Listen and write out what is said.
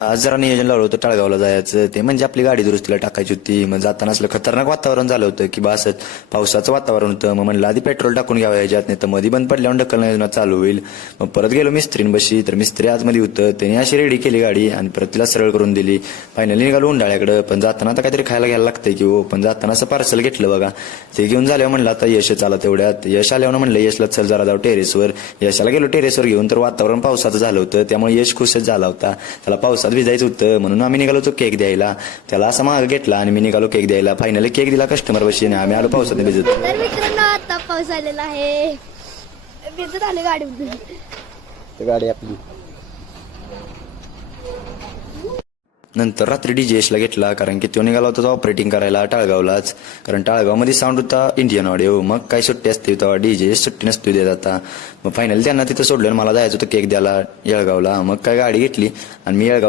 आज जरा नियोजन लावलं होतं टाळगावला जायचं. ते म्हणजे आपली गाडी दुरुस्तीला टाकायची होती. मग जाताना असलं खतरनाक वातावरण झालं होतं की बा असंच पावसाचं वातावरण होतं. मग म्हणलं आधी पेट्रोल टाकून घ्यावं याच्यात, नाही तर मध्ये बंद पडल्यावर ढकल नाही चालू होईल. मग परत गेलो मिस्त्रींपाशी, तर मिस्त्री आतमध्ये होतं. त्यांनी अशी रेडी केली गाडी आणि परत तिला सरळ करून दिली. फायनली निघालो उंडाळ्याकडं. पण जाताना आता काहीतरी खायला घ्यायला लागतंय की हो. पण जाताना असं पार्सल घेतलं बघा. ते घेऊन झाल्यावर म्हणलं आता यश आला तेवढ्यात. यश आल्यावर म्हणलं यशला चल जरा जाऊ टेरेसवर. यशाला गेलो टेरेसवर घेऊन, तर वातावरण पावसाचं झालं होतं. त्यामुळे यश खुशच झाला होता. त्याला पावसात भिजायचं होतं म्हणून आम्ही निघालो होतो केक द्यायला. त्याला असा मागं घेतला आणि मी निघालो केक द्यायला. फायनली केक दिला कस्टमर बशी आणि आम्ही आलो पावसात भिजत. तर मित्रांनो आता पाऊस आलेला आहे, भिजत आले गाडी. गाडी आपली. नंतर रात्री डीजेसला घेतला, कारण की तो निघाला होता ऑपरेटिंग करायला टाळगावलाच. कारण टाळगावमध्ये साऊंड होता इंडियन ऑडिओ. मग काय सुट्टी असते तेव्हा डीजे सुट्टी नसते देत आता. मग फायनली त्यांना तिथं सोडलं. मला जायचं होतं केक द्यायला येळगावला. मग काय गाडी घेतली आणि मी येळगाव